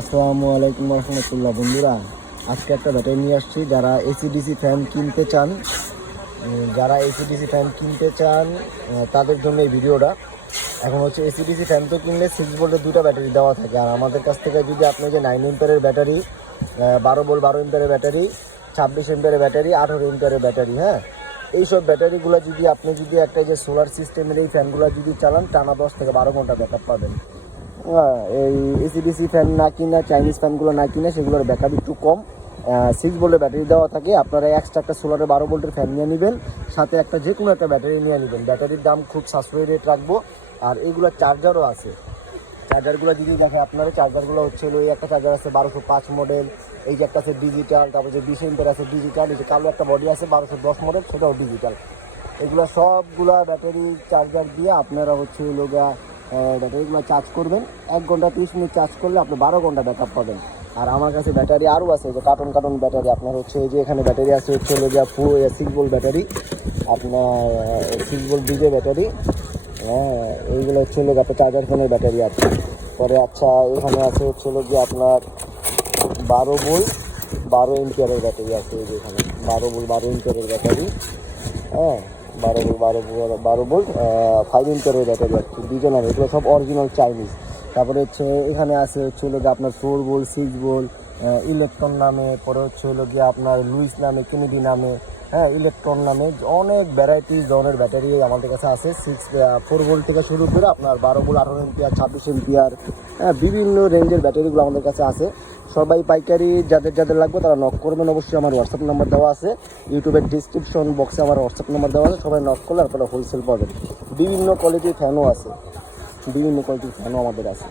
আসসালামু আলাইকুম রহমতুল্লাহ। বন্ধুরা, আজকে একটা ব্যাটারি নিয়ে আসছি। যারা এসিডিসি ফ্যান কিনতে চান তাদের জন্য এই ভিডিওটা। এখন হচ্ছে এসিডিসি ফ্যান তো কিনলে 6 ভোল্টের দুটো ব্যাটারি দেওয়া থাকে। আর আমাদের কাছ থেকে যদি আপনি যে 9 এম্পিয়ারের ব্যাটারি, 12 এম্পিয়ারের ব্যাটারি, 26 এম্পিয়ারের ব্যাটারি, 18 এম্পিয়ারের ব্যাটারি, হ্যাঁ, এইসব ব্যাটারিগুলো যদি আপনি একটা যে সোলার সিস্টেমের এই ফ্যানগুলো যদি চালান, টানা 10 থেকে 12 ঘন্টা ব্যাকআপ পাবেন। হ্যাঁ, এই এসিডিসি ফ্যান না কিনা, চাইনিজ ফ্যানগুলো না কিনা, সেগুলোর ব্যাকআপ একটু কম। 6 ভোল্টের ব্যাটারি দেওয়া থাকে। আপনারা এক্সট্রা একটা সোলারের 12 ভোল্টের ফ্যান নিয়ে নেবেন, সাথে একটা যে কোনো একটা ব্যাটারি নিয়ে নেবেন। ব্যাটারির দাম খুব সাশ্রয়ী রেট রাখবো। আর এইগুলো চার্জারও আছে। চার্জারগুলো যদি দেখে আপনারা, চার্জারগুলো হচ্ছে ওই একটা চার্জার আছে 1205 মডেল, এই যে একটা আছে ডিজিটাল, তারপর যে 20 এম্পিয়ার আছে ডিজিটাল, এই যে কালো একটা বডি আছে 1210 মডেল, সেটাও ডিজিটাল। এগুলো সবগুলা ব্যাটারি চার্জার দিয়ে আপনারা হচ্ছে ব্যাটারিগুলো চার্জ করবেন। 1 ঘন্টা 30 মিনিট চার্জ করলে আপনি 12 ঘন্টা ব্যাকআপ পাবেন। আর আমার কাছে ব্যাটারি আরও আছে, যে কার্টন ব্যাটারি। আপনার হচ্ছে এই যে এখানে ব্যাটারি আছে হচ্ছে 6 ভোল্ট ব্যাটারি, আপনার 6 ভোল্ট ডিজে ব্যাটারি। হ্যাঁ, এইগুলো হচ্ছে আপনার চার্জার ফোনের ব্যাটারি আছে। পরে আচ্ছা, এখানে আছে হচ্ছে আপনার 12 এম্পিয়ারের ব্যাটারি আছে। এই যে এখানে 12 এম্পিয়ারের ব্যাটারি, হ্যাঁ, 12 ভোল্ট 5 এম্পিয়ারের ব্যাটারি আছে দুজনের। এগুলো সব অরিজিনাল চাইনিজ। তারপরে হচ্ছে এখানে আছে হচ্ছে আপনার 4 ভোল্ট, 6 ভোল্ট, ইলেকট্রন নামে, পরে হচ্ছে আপনার লুইস নামে, কেনেডি নামে, হ্যাঁ, ইলেকট্রন নামে অনেক ভ্যারাইটিস ধরনের ব্যাটারি আমাদের কাছে আছে। 4 ভোল্ট থেকে শুরু করে আপনার 12 ভোল্ট, 18 এম্পিয়ার, 26 এম্পিয়ার, হ্যাঁ, বিভিন্ন রেঞ্জের ব্যাটারিগুলো আমাদের কাছে আছে। সবাই পাইকারি যাদের লাগবে তারা নক করবেন। অবশ্যই আমার হোয়াটসঅ্যাপ নাম্বার দেওয়া আছে, ইউটিউবের ডিসক্রিপশন বক্সে আমার হোয়াটসঅ্যাপ নাম্বার দেওয়া আছে। সবাই নক করলে আপনারা হোলসেল পাবেন। বিভিন্ন কোয়ালিটির ফ্যানও আমাদের আছে।